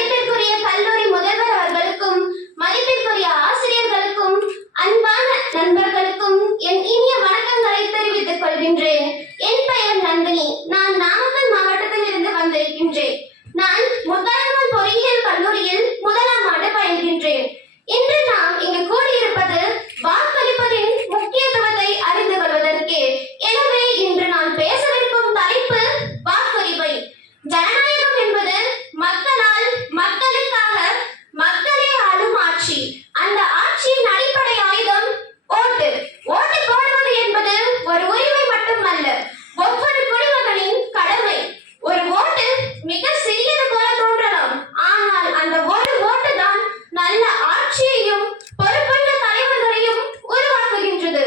மதிப்பிற்குரிய கல்லூரி முதல்வர் அவர்களுக்கும், மதிப்பிற்குரிய ஆசிரியர்களுக்கும், அன்பான நண்பர்களுக்கும் என் இனிய வணக்கங்களை தெரிவித்துக் கொள்கின்றேன். என் பெயர் நந்தினி. நான் நாமக்கல் மாவட்டத்தில் இருந்து வந்திருக்கின்றேன். நான் முத்தாயம்மன் பொறியியல் கல்லூரியில் 1ஆம் ஆண்டு பயில்கின்றேன். இன்று நாம் இங்கு கூடியிருப்பது வாக்களிப்பதின் முக்கியத்துவத்தை அறிந்து கொள்வதற்கே. எனவே இன்று நான் பேசவிருக்கும் தலைப்பு வாக்குரிமை. ஜனநாயகம் என்பது மக்களால், மக்களுக்காக, மக்களே ஆளும் ஆட்சி. அந்த ஆட்சியின் அடிப்படை ஆயுதம் ஓட்டு. ஓட்டு போடுவது என்பது ஒரு உரிமை மட்டுமல்ல, ஒவ்வொரு குடிமகனின் கடமை. ஒரு ஓட்டு மிக சிறியது போல தோன்றலாம், ஆனால் அந்த ஒரு ஓட்டு தான் நல்ல ஆட்சியையும் பொறுப்புள்ள தலைவர்களையும் உருவாக்குகின்றது.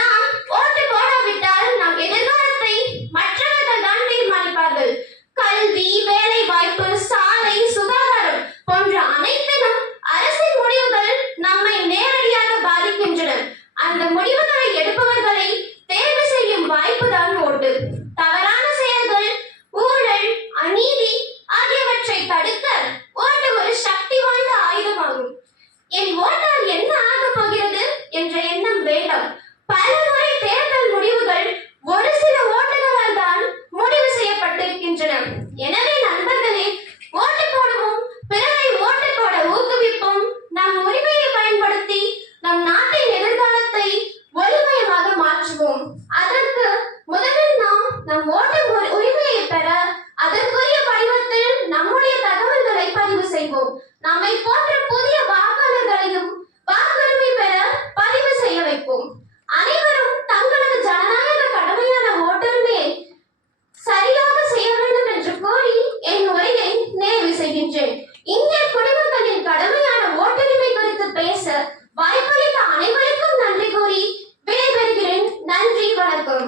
நாம் ஓட்டு போடாவிட்டால் நம் எதிர்காலத்தை மற்றவர்கள் தான் தீர்மானிப்பார்கள். கல்வி, வேலை வாய்ப்பு, சாலை, சுகாதாரம் போன்ற அனைத்திலும் அரசின் முடிவுகள் நம்மை நேரடியாக பாதிக்கின்றன. அந்த முடிவுகளை எடுப்பவர்களை தேர்வு செய்யும் வாய்ப்புதான் ஓட்டு. தவறான செயல்கள், ஊழல், அநீதி ஆகியவற்றை தடுக்க ஓட்டு ஒரு சக்தி வாய்ந்த ஆயுதமாகும். என் ஓட்டால் என்ன ஆகப் போகிறது என்ற எண்ணம் வேண்டாம். பலமுறை தேர்தல் முடிவுகள் ஒரு சில ஓட்டுகளால் தான் முடிவு செய்யப்பட்டிருக்கின்றன. எனவே நண்பர்களே, ஓட்டு போடுவோம், பிறரை ஓட்டு போட ஊக்குவிப்போம். நம் உரிமையை பயன்படுத்தி நம் நாட்டின் எதிர்காலத்தை ஒளிமயமாக மாற்றுவோம். அதற்கு முதலில் நாம் நம் ஓட்டு உரிமையை பெற அதற்குரிய படிவத்தில் நம்முடைய தகவல்களை பதிவு செய்வோம். நம்மை போன்ற புதிய வாக்காளர்களையும் வாக்குரிமை பெற பதிவு செய்ய வைப்போம். அனைவரும் தங்களது ஜனநாயக கடமையான ஓட்டுரிமையை சரியாக செய்ய வேண்டும் என்று கூறி என் உரையை நிறைவு செய்கின்றேன். இந்திய குடிமக்களின் கடமையான ஓட்டுரிமை குறித்து பேச வாய்ப்பளித்த அனைவருக்கும் நன்றி கூறி விடைபெறுகிறேன். நன்றி, வணக்கம்.